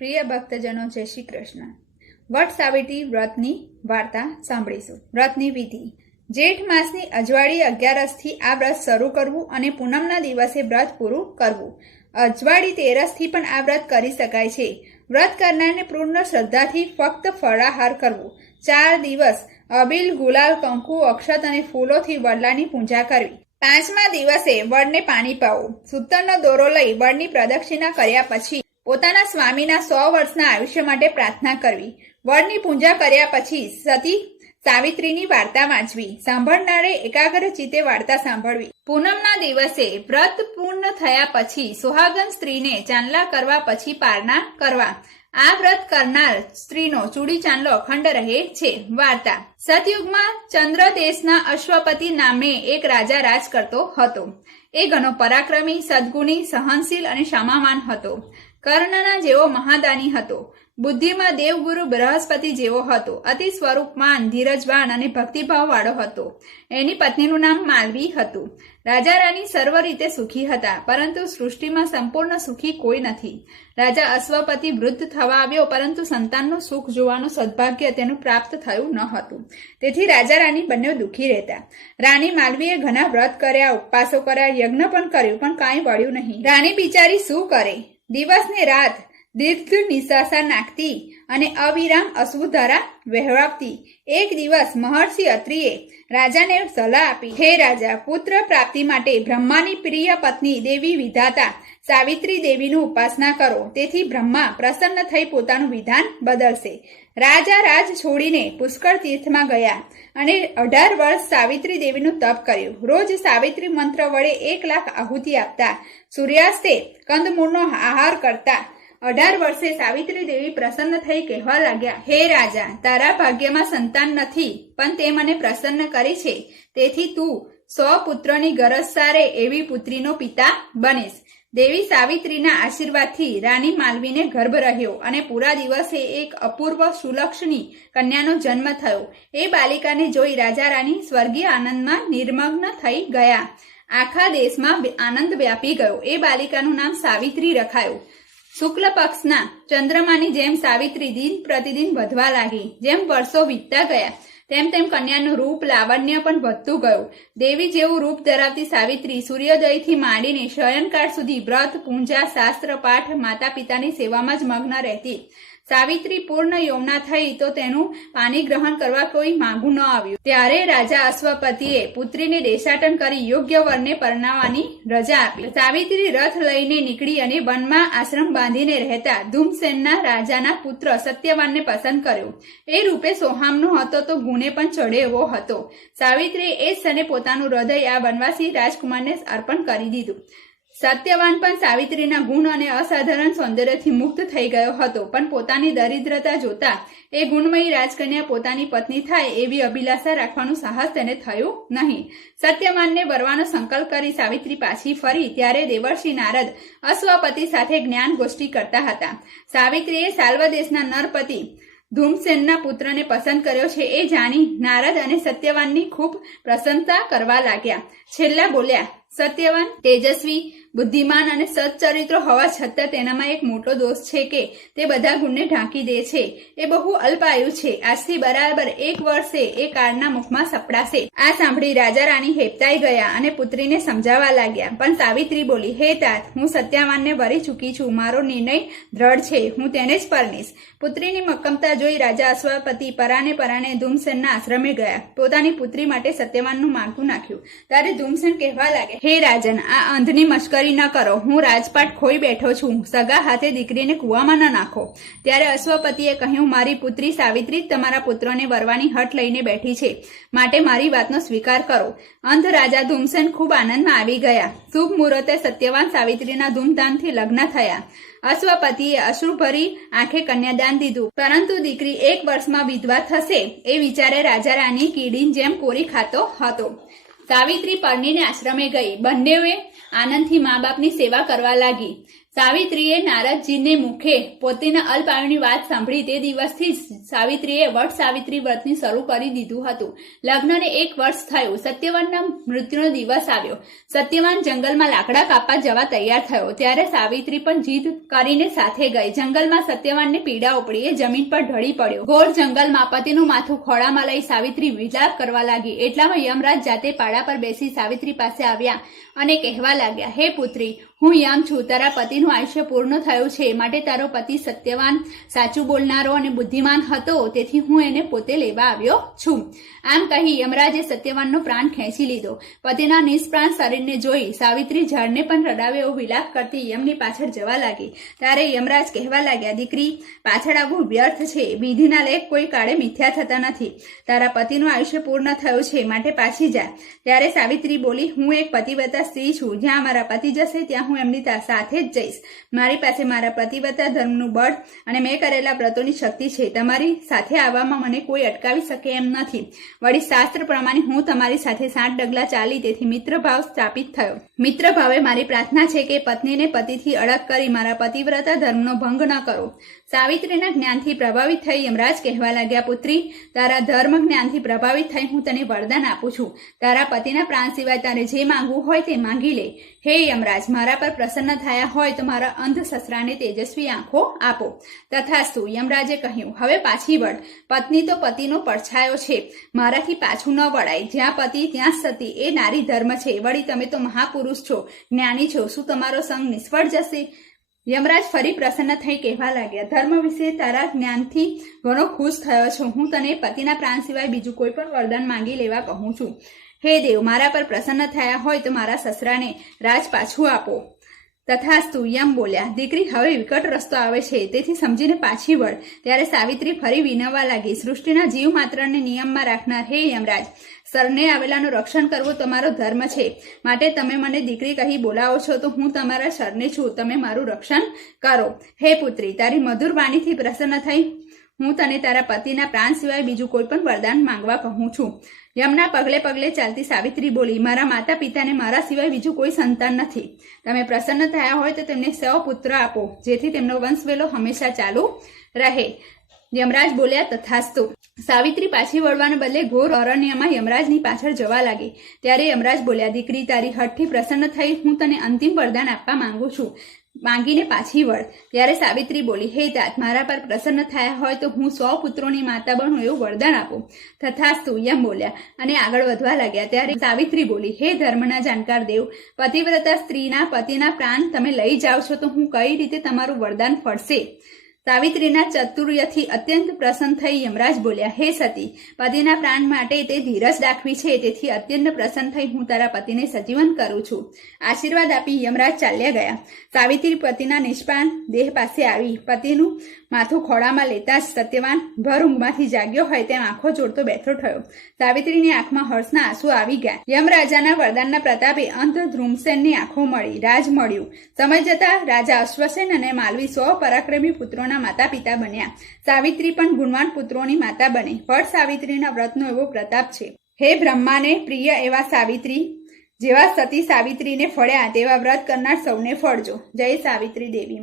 પ્રિય ભક્તજનો, જય શ્રી કૃષ્ણ. વટ સાવિત્રી વ્રતની વાર્તા સાંભળીશું. વ્રતની વિધિ. જેઠ માસની અજવાળી 11 આ વ્રત શરૂ કરવું અને પૂનમના દિવસે વ્રત પૂરું કરવું. અજવાળી 13 પણ આ વ્રત કરી શકાય છે. વ્રત કરનારને પૂર્ણ શ્રદ્ધાથી ફક્ત ફળાહાર કરવું. 4 દિવસ અબીલ, ગુલાલ, કંકુ, અક્ષત અને ફૂલોથી વડલાની પૂજા કરવી. 5મા દિવસે વડને પાણી પાવું. સૂતરનો દોરો લઈ વડની પ્રદક્ષિણા કર્યા પછી પોતાના સ્વામીના 100 વર્ષના આયુષ્ય માટે પ્રાર્થના કરવી. વડની પૂજા કર્યા પછી સતી સાવિત્રીની વાર્તા વાંચવી. સાંભળનારે એકાગ્ર ચિત્તે વાર્તા સાંભળવી. પૂનમના દિવસે વ્રત પૂર્ણ થયા પછી સુહાગન સ્ત્રીને ચાંદલા કરવા પછી પારણા કરવા. આ વ્રત કરનાર સ્ત્રીનો ચૂડી ચાંદલો અખંડ રહે છે. વાર્તા. સતયુગમાં ચંદ્ર દેશના અશ્વપતિ નામે એક રાજા રાજ કરતો હતો. એ ઘણો પરાક્રમી, સદગુણી, સહનશીલ અને ક્ષમાવાન હતો. કર્ણના જેવો મહાદાની હતો. બુદ્ધિમાં દેવગુરુ બૃહસ્પતિ જેવો હતો. અતિ સ્વરૂપવાન, ધીરજવાન અને ભક્તિભાવ વાળો હતો. એની પત્નીનું નામ માલવી હતું. રાજા રાણી સર્વ રીતે સુખી હતા, પરંતુ સૃષ્ટિમાં સંપૂર્ણ સુખી કોઈ નથી. રાજા અશ્વપતિ વૃદ્ધ થવા આવ્યો, પરંતુ સંતાનનું સુખ જોવાનું સદભાગ્ય તેનું પ્રાપ્ત થયું ન હતું. તેથી રાજા રાણી બંને દુઃખી રહેતા. રાણી માલવીએ ઘણા વ્રત કર્યા, ઉપવાસો કર્યા, યજ્ઞ પણ કર્યું, પણ કાંઈ વળ્યું નહીં. રાણી બિચારી શું કરે? દિવસ ને રાત દીર્ઘ નિશ્વાસા નાખતી અને અવિરામ અશ્રુધારા વહેવાવતી. એક દિવસ મહર્ષિ અત્રિએ રાજાને સલાહ આપી, હે રાજા, પુત્ર પ્રાપ્તિ માટે બ્રહ્માની પ્રિય પત્ની દેવી વિધાતા સાવિત્રી દેવીનું ઉપાસના કરો. તેથી બ્રહ્મા પ્રસન્ન થઈ પોતાનું વિધાન બદલશે. રાજા રાજ છોડીને પુષ્કળ તીર્થમાં ગયા અને 18 વર્ષ સાવિત્રી દેવીનું તપ કર્યું. રોજ સાવિત્રી મંત્ર વડે 1 લાખ આહુતિ આપતા. સૂર્યાસ્તે કંદમૂળનો આહાર કરતા. 18 વર્ષે સાવિત્રી દેવી પ્રસન્ન થઈ કહેવા લાગ્યા, હે રાજા, તારા ભાગ્યમાં સંતાન નથી, પણ તે મને પ્રસન્ન કરી છે. તેથી તું 100 પુત્રોની ગરજ સારે એવી પુત્રીનો પિતા બનીશ. દેવી સાવિત્રીના આશીર્વાદથી રાણી માલવીને ગર્ભ રહ્યો અને પૂરા દિવસે એક અપૂર્વ સુલક્ષણી કન્યાનો જન્મ થયો. એ બાલિકાને જોઈ રાજા રાણી સ્વર્ગીય આનંદમાં નિર્મગ્ન થઈ ગયા. આખા દેશમાં આનંદ વ્યાપી ગયો. એ બાલિકાનું નામ સાવિત્રી રખાયું. શુક્લ પક્ષના ચંદ્રમાની જેમ સાવિત્રી દિન પ્રતિદિન વધવા લાગી. જેમ વર્ષો વીતતા ગયા તેમ તેમ કન્યાનું રૂપ, લાવણ્ય પણ વધતું ગયું. દેવી જેવું રૂપ ધરાવતી સાવિત્રી સૂર્યોદયથી માંડીને શયનકાળ સુધી વ્રત, પૂજા, શાસ્ત્ર પાઠ, માતા પિતાની સેવામાં જ મગ્ન રહેતી. સાવિત્રી પૂર્ણ યૌવના થઈ તો તેનું પાણી ગ્રહણ કરવા કોઈ માંગુ ન આવ્યું. ત્યારે રાજા અશ્વપતિએ પુત્રીને દેશાટન કરી યોગ્ય વરને પરણાવવાની રજા આપી. સાવિત્રી રથ લઈને નીકળી અને વનમાં આશ્રમ બાંધીને રહેતા ધૂમસેનના રાજાના પુત્ર સત્યવાનને પસંદ કર્યો. એ રૂપે સોહામનો હતો તો ગુણે પણ ચડે એવો હતો. સાવિત્રીએ એ ક્ષણે પોતાનું હૃદય આ વનવાસી રાજકુમારને અર્પણ કરી દીધું. સત્યવાન પણ સાવિત્રીના ગુણ અને અસાધારણ સૌંદર્યથી મુક્ત થઈ ગયો હતો, પણ પોતાની દરિદ્રતા જોતા એ ગુણમયી રાજકન્યા પોતાની પત્ની થાય એવી અભિલાષા રાખવાનું સાહસ તેને થયું નહીં. સત્યવાનને વરવાનો સંકલ્પ કરી સાવિત્રી પાછી ફરી ત્યારે દેવર્ષિ નારદ અશ્વપતિ સાથે જ્ઞાન ગોષ્ઠી કરતા હતા. સાવિત્રીએ સાલ્વ દેશના નરપતિ ધૂમસેનના પુત્રને પસંદ કર્યો છે એ જાણી નારદ અને સત્યવાનની ખૂબ પ્રશંસા કરવા લાગ્યા. છેલ્લા બોલ્યા, સત્યવાન તેજસ્વી, બુદ્ધિમાન અને સચ્ચરિત્ર હોવા છતાં તેનામાં એક મોટો દોષ છે કે તે બધા ગુણને ઢાંકી દે છે. એ બહુ અલ્પાયુ છે. આજથી બરાબર 1 વર્ષે એ કાળના મુખમાં સપડાશે. આ સાંભળી રાજા રાણી હેપતાઈ ગયા અને પુત્રીને સમજાવવા લાગ્યા. પણ સાવિત્રી બોલી, હે તાત, હું સત્યવાનને વરી ચૂકી છું. મારો નિર્ણય દ્રઢ છે. હું તેને જ પરણીશ. પુત્રીની મક્કમતા જોઈ રાજા અશ્વપતિ પરાણે ધૂમસેનના આશ્રમે ગયા. પોતાની પુત્રી માટે સત્યવાનનું માગું નાખ્યું. ત્યારે ધૂમસેન કહેવા લાગે, હે રાજન, આ અંધની મશ્કરી ન કરો. હું રાજપાટ ખોઈ બેઠો છું. સગા હાથે દીકરીને કૂવામાં ન નાખો. ત્યારે અશ્વપતિએ કહ્યું, મારી પુત્રી સાવિત્રી તમારા પુત્રોને વરવાની હઠ લઈને બેઠી છે, માટે મારી વાતનો સ્વીકાર કરો. અંધ રાજા ધૂમસેન ખૂબ આનંદમાં આવી ગયા. શુભ મુહૂર્તે સત્યવાન સાવિત્રીના ધૂમધામથી લગ્ન થયા. અશ્વપતિએ અશ્રુભરી આંખે કન્યાદાન દીધું, પરંતુ દીકરી 1 વર્ષમાં વિધવા થશે એ વિચારે રાજા રાણી કીડીની જેમ કોરી ખાતો હતો. સાવિત્રી પરણીને આશ્રમે ગઈ. બંનેએ આનંદથી મા બાપની સેવા કરવા લાગી. સાવિત્રીએ નારદજીને મુખે પોતાના અલ્પાયુની વાત સાંભળી તે દિવસથી જ સાવિત્રીએ વટ સાવિત્રી વ્રતની શરૂ કરી દીધું હતું. લગ્નને 1 વર્ષ થયું. સત્યવાનના મૃત્યુનો દિવસ આવ્યો. સત્યવાન જંગલમાં લાકડા કાપવા જવા તૈયાર થયો ત્યારે સાવિત્રી પણ જીદ કરીને સાથે ગઈ. જંગલમાં સત્યવાનને પીડા ઉપડી. એ જમીન પર ઢળી પડ્યો. ઘોર જંગલમાં પતિનું માથું ખોળામાં લઈ સાવિત્રી વિલાપ કરવા લાગી. એટલામાં યમરાજ જાતે પાડા પર બેસી સાવિત્રી પાસે આવ્યા અને કહેવા લાગ્યા, હે પુત્રી, હું યમ છું. તારા પતિનું આયુષ્ય પૂર્ણ થયું છે, માટે તારો પતિ સત્યવાન, સાચું બોલનારો અને બુદ્ધિમાન હતો, તેથી હું એને પોતે લેવા આવ્યો છું. આમ કહી યમરાજે સત્યવાનનો પ્રાણ ખેંચી લીધો. પતિના નિષ્પ્રાણ શરીરને જોઈ સાવિત્રી ઝાડને પણ રડાવે એવો વિલાપ કરતી યમની પાછળ જવા લાગી. ત્યારે યમરાજ કહેવા લાગ્યા, દીકરી, પાછળ આવવું વ્યર્થ છે. વિધિના લેખ કોઈ કાળે મિથ્યા થતા નથી. તારા પતિનું આયુષ્ય પૂર્ણ થયું છે, માટે પાછી જા. ત્યારે સાવિત્રી બોલી, હું એક પતિવ્રતા સ્ત્રી છું. જ્યાં મારા પતિ જશે ત્યાં હું એમની સાથે જ જઈશ. મારી પાસે મારા પતિવ્રતા ધર્મનું બળ અને મેં કરેલા વ્રતોની શક્તિ છે. તમારી સાથે આવવામાં મને કોઈ અટકાવી શકે એમ નથી. વળી શાસ્ત્ર પ્રમાણે હું તમારી સાથે 7 ડગલા ચાલી, તેથી મિત્રભાવ સ્થાપિત થયો. મિત્રભાવે મારી પ્રાર્થના છે કે પત્નીને પતિથી અડગ કરી મારા પતિવ્રતા ધર્મનો ભંગ ન કરો. સાવિત્રીના જ્ઞાનથી પ્રભાવિત થઈ યમરાજ કહેવા લાગ્યા, પુત્રી, તારા ધર્મ જ્ઞાનથી પ્રભાવિત થઈ હું તને વરદાન આપું છું. તારા પતિના પ્રાણ સિવાય તારે જે માંગવું હોય તે માંગી લે. હે યમરાજ, મારા પર પ્રસન્ન થયા હોય તો મારા અંધ સસરાને તેજસ્વી આંખો આપો. તથાસ્તુ. યમરાજે કહ્યું, હવે પાછી વળ. પત્ની તો પતિનો પડછાયો છે, મારાથી પાછું ન વળાય. જ્યાં પતિ ત્યાં સતી, એ નારી ધર્મ છે. વળી તમે તો મહાપુરુષ છો, જ્ઞાની છો, શું તમારો સંગ નિષ્ફળ જશે? યમરાજ ફરી પ્રસન્ન થઈ કહેવા લાગ્યા, ધર્મ વિશે તારા જ્ઞાનથી ઘણો ખુશ થયો છું. હું તને પતિના પ્રાણ સિવાય બીજું કોઈ પણ વરદાન માંગી લેવા કહું છું. હે દેવ, મારા પર પ્રસન્ન થયા હોય તો મારા સસરાને રાજ પાછું આપો. તથાસ્તુ. યમ બોલ્યા, દીકરી, હવે વિકટ રસ્તો આવે છે, તેથી સમજીને પાછી વળ. ત્યારે સાવિત્રી ફરી વિનવવા લાગી, સૃષ્ટિના જીવ માત્રને નિયમમાં રાખનાર હે યમરાજ, સરને આવેલાનું રક્ષણ કરવું તમારો ધર્મ છે. માટે તમે મને દીકરી કહી બોલાવો છો તો હું તમારા સરને છું. તમે મારું રક્ષણ કરો. હે પુત્રી, તારી મધુર વાણીથી પ્રસન્ન થઈ હું તને તારા પતિના પ્રાણ સિવાય બીજું કોઈ પણ વરદાન માંગવા કહું છું. યમના પગલે પગલે ચાલતી સાવિત્રી બોલી, મારા માતા પિતાને મારા સિવાય બીજું કોઈ સંતાન નથી. તમે પ્રસન્ન થયા હોય તો તેમને 100 પુત્ર આપો, જેથી તેમનો વંશવેલો હંમેશા ચાલુ રહે. યમરાજ બોલ્યા, તથાસ્તુ. સાવિત્રી પાછી વળવાને બદલે ઘોર અરણ્યમાં યમરાજની પાછળ જવા લાગી. ત્યારે યમરાજ બોલ્યા, દીકરી, તારી હઠથી પ્રસન્ન થઈ હું તને અંતિમ વરદાન આપવા માંગુ છું. માંગીને પાછી વળ. ત્યારે સાવિત્રી બોલી, હે તાત, મારા પર પ્રસન્ન થયા હોય તો હું 100 પુત્રોની માતા બનું એવું વરદાન આપું. તથાસ્તુ. યમ બોલ્યા અને આગળ વધવા લાગ્યા. ત્યારે સાવિત્રી બોલી, હે ધર્મના જાણકાર દેવ, પતિવ્રતા સ્ત્રીના પતિના પ્રાણ તમે લઈ જાઓ છો તો હું કઈ રીતે તમારું વરદાન ફળશે? સાવિત્રીના ચતુર્યથી અત્યંત પ્રસન્ન થઈ યમરાજ બોલ્યા, હે સતી, પતિના પ્રાણ માટે તે ધીરજ દાખવી છે, તેથી અત્યંત પ્રસન્ન થઈ હું તારા પતિને સજીવન કરું છું. આશીર્વાદ આપી યમરાજ ચાલ્યા ગયા. સાવિત્રી પતિના નિષ્પાન દેહ પાસે આવી. પતિનું માથું ખોળામાં લેતા જ સત્યવાન ભર ઊંઘમાંથી જાગ્યો હોય તેમ આંખો જોડતો બેઠો થયો. સાવિત્રીની આંખમાં હર્ષના આંસુ આવી ગયા. યમરાજાના વરદાનના પ્રતાપે અંત ધ્રુમસેનની આંખો મળી, રાજ મળ્યું. સમય જતા રાજા અશ્વસેન અને માલવી 100 પરાક્રમી પુત્રોના માતા પિતા બન્યા. સાવિત્રી પણ ગુણવાન પુત્રોની માતા બની. વટ સાવિત્રીના વ્રતનો એવો પ્રતાપ છે. હે બ્રહ્માને પ્રિય એવા સાવિત્રી, જેવા સતી સાવિત્રીને ફળ્યા તેવા વ્રત કરનાર સૌને ફળજો. જય સાવિત્રી દેવી.